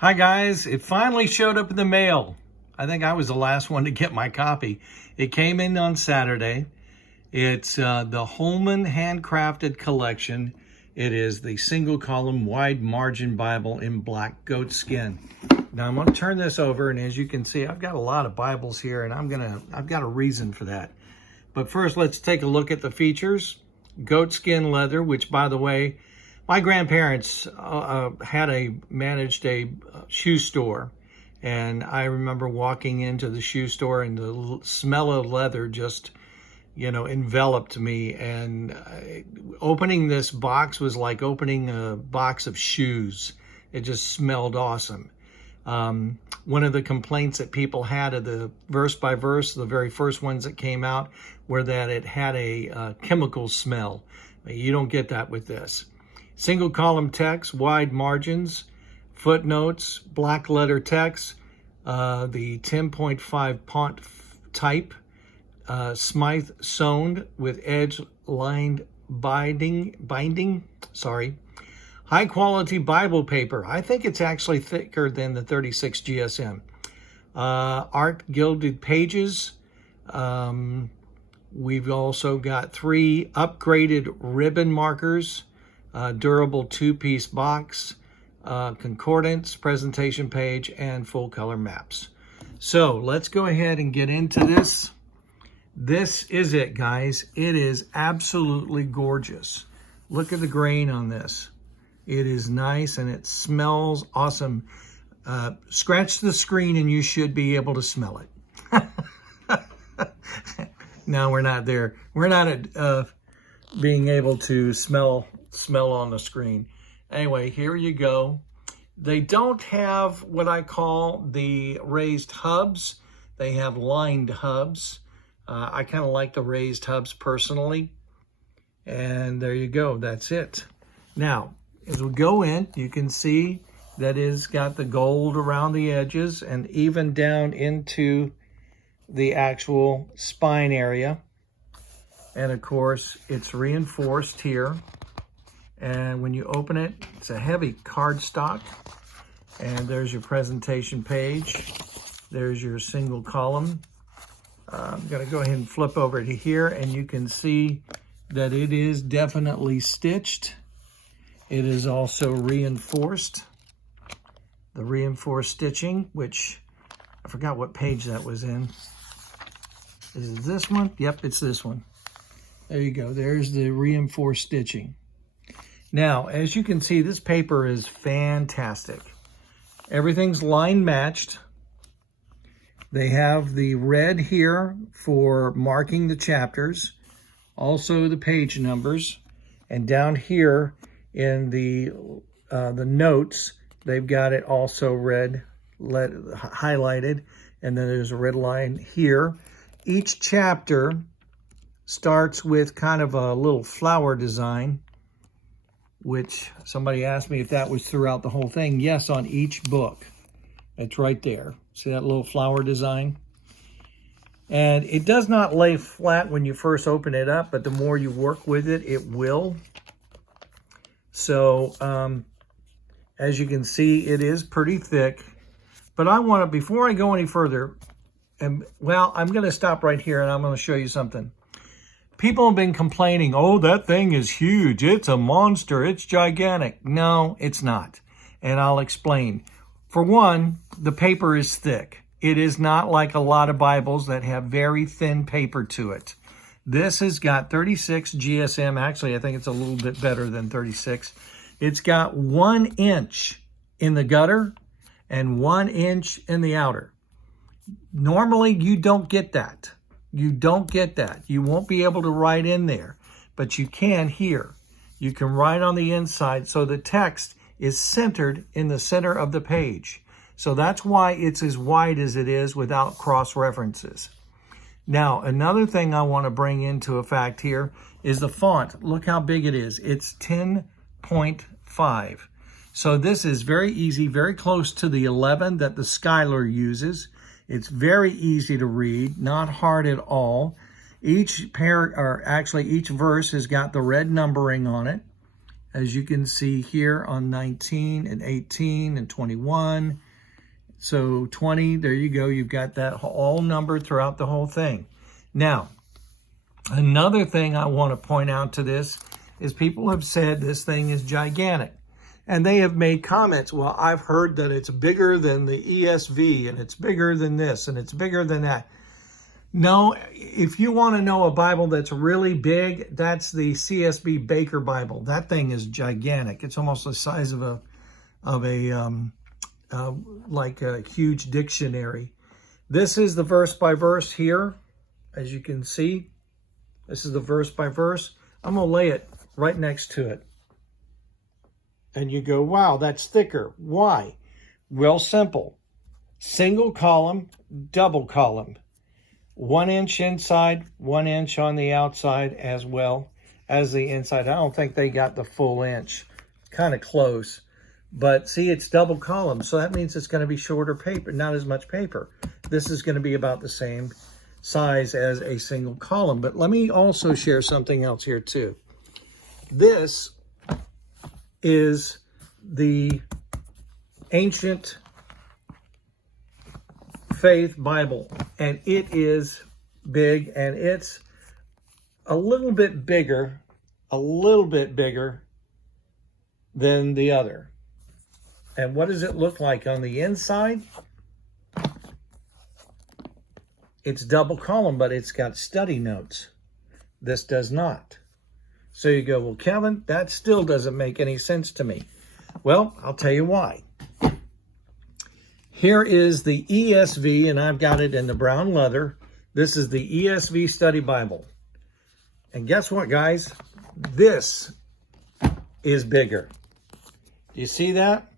Hi guys, it finally showed up in the mail. I think I was the last one to get my copy. It came in on Saturday. It's the Holman Handcrafted collection. It is the single column wide margin Bible in black goat skin. Now I'm going to turn this over, and as you can see, I've got a lot of Bibles here, and I've got a reason for that. But first, let's take a look at the features. Goat skin leather, which, by the way, my grandparents managed a shoe store, and I remember walking into the shoe store and the smell of leather just, enveloped me. And opening this box was like opening a box of shoes. It just smelled awesome. One of the complaints that people had of the verse by verse, the very first ones that came out, were that it had a chemical smell. You don't get that with this. Single column text, wide margins, footnotes, black letter text, the 10.5 font type, Smythe sewn with edge lined binding. High quality Bible paper. I think it's actually thicker than the 36 GSM. Art gilded pages. We've also got 3 upgraded ribbon markers. Durable 2-piece box, concordance, presentation page, and full color maps. So let's go ahead and get into this. This is it, guys. It is absolutely gorgeous. Look at the grain on this. It is nice and it smells awesome. Scratch the screen and you should be able to smell it. No, we're not there. We're not at being able to smell on the screen. Anyway, here you go. They don't have what I call the raised hubs. They have lined hubs. I kind of like the raised hubs personally. And there you go. That's it. Now, as we go in, you can see that it's got the gold around the edges and even down into the actual spine area. And of course, it's reinforced here. And when you open it, it's a heavy cardstock. And there's your presentation page. There's your single column. I'm going to go ahead and flip over to here, and you can see that it is definitely stitched. It is also reinforced. The reinforced stitching, which I forgot what page that was in. Is it this one? Yep, it's this one. There you go. There's the reinforced stitching. Now, as you can see, this paper is fantastic. Everything's line matched. They have the red here for marking the chapters, also the page numbers, and down here in the notes, they've got it also red, highlighted, and then there's a red line here. Each chapter starts with kind of a little flower design, which somebody asked me if that was throughout the whole thing. Yes, on each book. It's right there. See that little flower design? And it does not lay flat when you first open it up, but the more you work with it, it will. So, as you can see, it is pretty thick. But I want to, before I go any further, I'm going to stop right here and I'm going to show you something. People have been complaining, oh, that thing is huge. It's a monster. It's gigantic. No, it's not. And I'll explain. For one, the paper is thick. It is not like a lot of Bibles that have very thin paper to it. This has got 36 GSM. Actually, I think it's a little bit better than 36. It's got 1 inch in the gutter and 1 inch in the outer. Normally, you don't get that. You don't get that. You won't be able to write in there, but you can here. You can write on the inside, so the text is centered in the center of the page. So that's why it's as wide as it is without cross references. Now, another thing I want to bring into effect here is the font. Look how big it is. It's 10.5. So this is very easy, very close to the 11 that the Schuyler uses. It's very easy to read, not hard at all. Each verse has got the red numbering on it. as you can see here on 19 and 18 and 21. So 20, there you go. You've got that all numbered throughout the whole thing. Now, another thing I want to point out to this is people have said this thing is gigantic. And they have made comments, well, I've heard that it's bigger than the ESV, and it's bigger than this, and it's bigger than that. No, if you want to know a Bible that's really big, that's the CSB Baker Bible. That thing is gigantic. It's almost the size of like a huge dictionary. This is the verse by verse here, as you can see. This is the verse by verse. I'm going to lay it right next to it. And you go, wow, that's thicker. Why? Real simple. Single column, double column. 1 inch inside, 1 inch on the outside as well as the inside. I don't think they got the full inch. It's kind of close. But see, it's double column, so that means it's going to be shorter paper, not as much paper. This is going to be about the same size as a single column. But let me also share something else here too. This is the Ancient Faith Bible, and it is big, and it's a little bit bigger than the other. And what does it look like on the inside? It's double column, but it's got study notes. This does not. So you go, well, Kevin, that still doesn't make any sense to me. Well, I'll tell you why. Here is the ESV, and I've got it in the brown leather. This is the ESV Study Bible. And guess what, guys? This is bigger. Do you see that?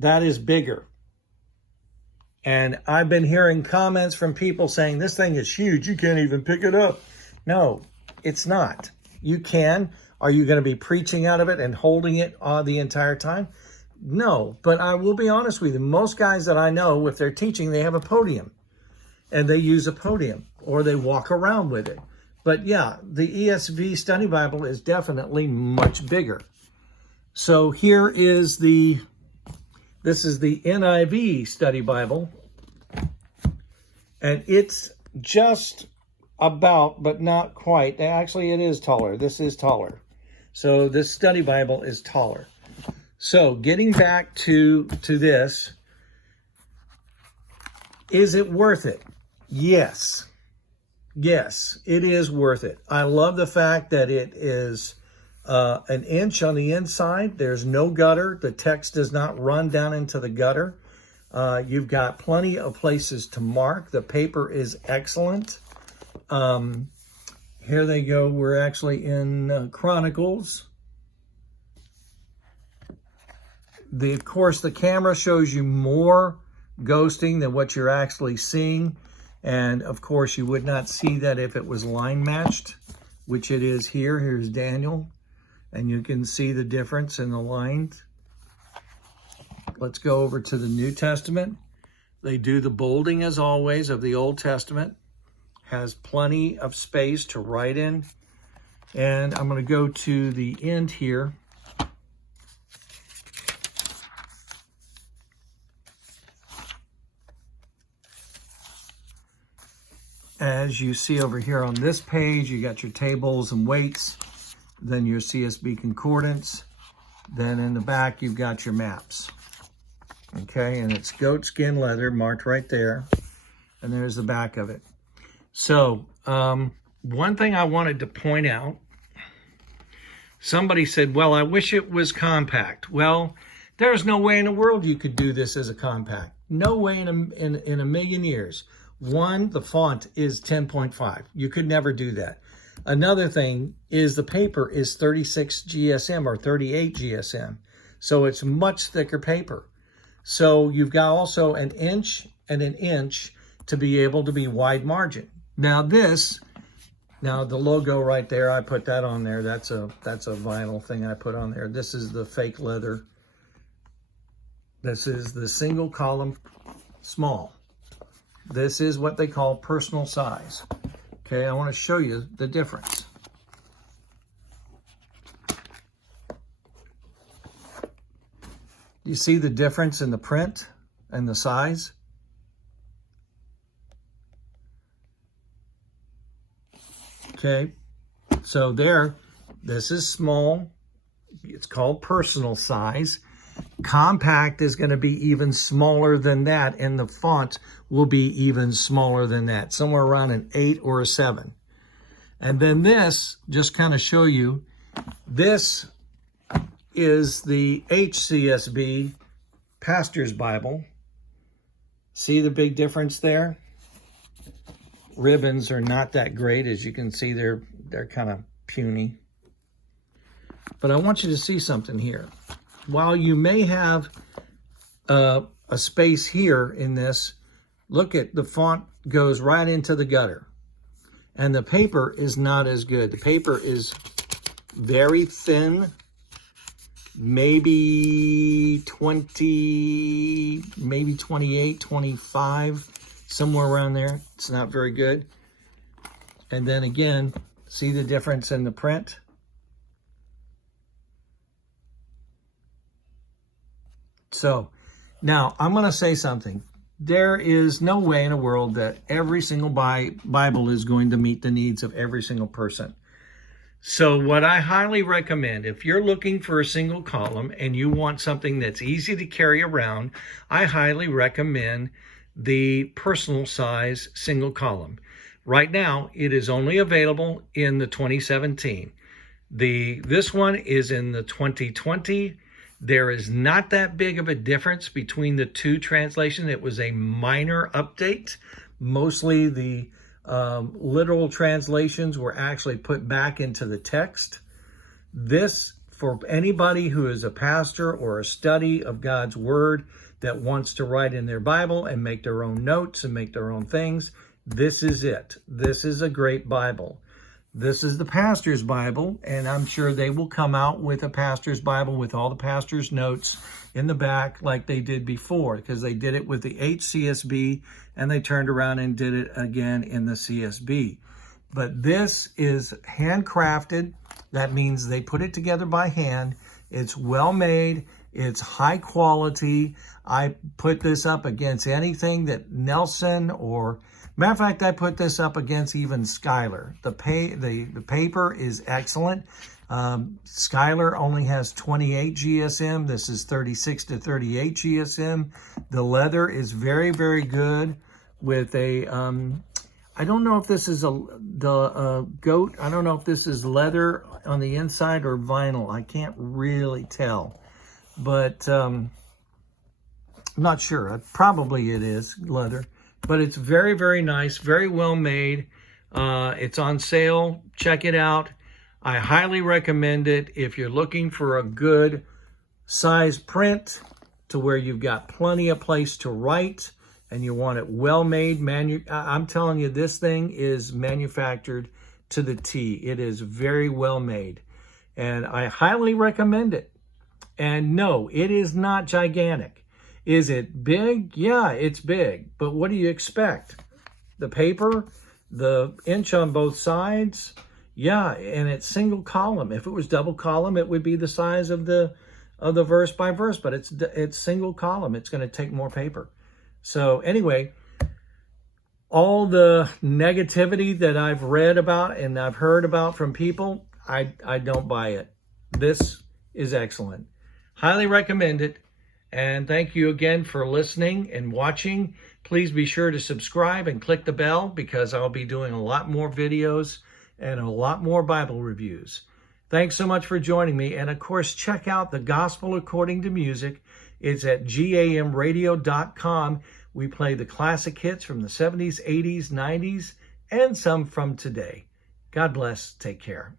That is bigger. And I've been hearing comments from people saying, this thing is huge. You can't even pick it up. No, it's not. You can. Are you going to be preaching out of it and holding it the entire time? No, but I will be honest with you. Most guys that I know, if they're teaching, they have a podium. And they use a podium. Or they walk around with it. But yeah, the ESV Study Bible is definitely much bigger. So here is this is the NIV Study Bible. And it's just about, but not quite. Actually, it is taller. This is taller. So this Study Bible is taller. So getting back to this, is it worth it? Yes. Yes, it is worth it. I love the fact that it is an inch on the inside. There's no gutter. The text does not run down into the gutter. You've got plenty of places to mark. The paper is excellent. Here they go. We're actually in Chronicles. Of course, the camera shows you more ghosting than what you're actually seeing. And of course, you would not see that if it was line matched, which it is here. Here's Daniel. And you can see the difference in the lines. Let's go over to the New Testament. They do the bolding as always of the Old Testament. Has plenty of space to write in. And I'm going to go to the end here. As you see over here on this page, you got your tables and weights, then your CSB concordance. Then in the back, you've got your maps. Okay, and it's goatskin leather marked right there. And there's the back of it. So, one thing I wanted to point out, somebody said, well, I wish it was compact. Well, there's no way in the world you could do this as a compact. No way in a million years. One, the font is 10.5. You could never do that. Another thing is the paper is 36 GSM or 38 GSM. So it's much thicker paper. So you've got also an inch and an inch to be able to be wide margin. Now the logo right there, I put that on there. That's a vinyl thing I put on there. This is the fake leather. This is the single column small. This is what they call personal size. Okay, I want to show you the difference. You see the difference in the print and the size? Okay, so there, this is small. It's called personal size. Compact is going to be even smaller than that, and the font will be even smaller than that, somewhere around an 8 or a 7. And then this, just kind of show you, this is the HCSB Pastor's Bible. See the big difference there? Ribbons are not that great. As you can see, they're kind of puny. But I want you to see something here. While you may have a space here in this, look at the font goes right into the gutter. And the paper is not as good. The paper is very thin, maybe 20, maybe 28, 25, somewhere around there. It's not very good. And then again, see the difference in the print? So now I'm going to say something. There is no way in the world that every single Bible is going to meet the needs of every single person. So what I highly recommend, if you're looking for a single column and you want something that's easy to carry around, I highly recommend the personal size single column. Right now, it is only available in the 2017. This one is in the 2020. There is not that big of a difference between the two translations. It was a minor update. Mostly the literal translations were actually put back into the text. This, for anybody who is a pastor or a study of God's Word that wants to write in their Bible and make their own notes and make their own things, this is it. This is a great Bible. This is the pastor's Bible, and I'm sure they will come out with a pastor's Bible with all the pastor's notes in the back like they did before, because they did it with the HCSB and they turned around and did it again in the CSB. But this is handcrafted. That means they put it together by hand. It's well made. It's high quality. I put this up against anything that Nelson or... Matter of fact, I put this up against even Skylar. The paper is excellent. Skylar only has 28 GSM. This is 36 to 38 GSM. The leather is very, very good with a, I don't know if this is the goat. I don't know if this is leather on the inside or vinyl. I can't really tell, but I'm not sure. Probably it is leather. But it's very, very nice, very well made. It's on sale. Check it out. I highly recommend it if you're looking for a good size print to where you've got plenty of place to write and you want it well made. I'm telling you, this thing is manufactured to the T. It is very well made. And I highly recommend it. And no, it is not gigantic. Is it big? Yeah, it's big. But what do you expect? The paper, the inch on both sides? Yeah, and it's single column. If it was double column, it would be the size of the verse by verse, but it's single column. It's going to take more paper. So anyway, all the negativity that I've read about and I've heard about from people, I don't buy it. This is excellent. Highly recommend it. And thank you again for listening and watching. Please be sure to subscribe and click the bell because I'll be doing a lot more videos and a lot more Bible reviews. Thanks so much for joining me. And of course, check out The Gospel According to Music. It's at gamradio.com. We play the classic hits from the 70s, 80s, 90s, and some from today. God bless. Take care.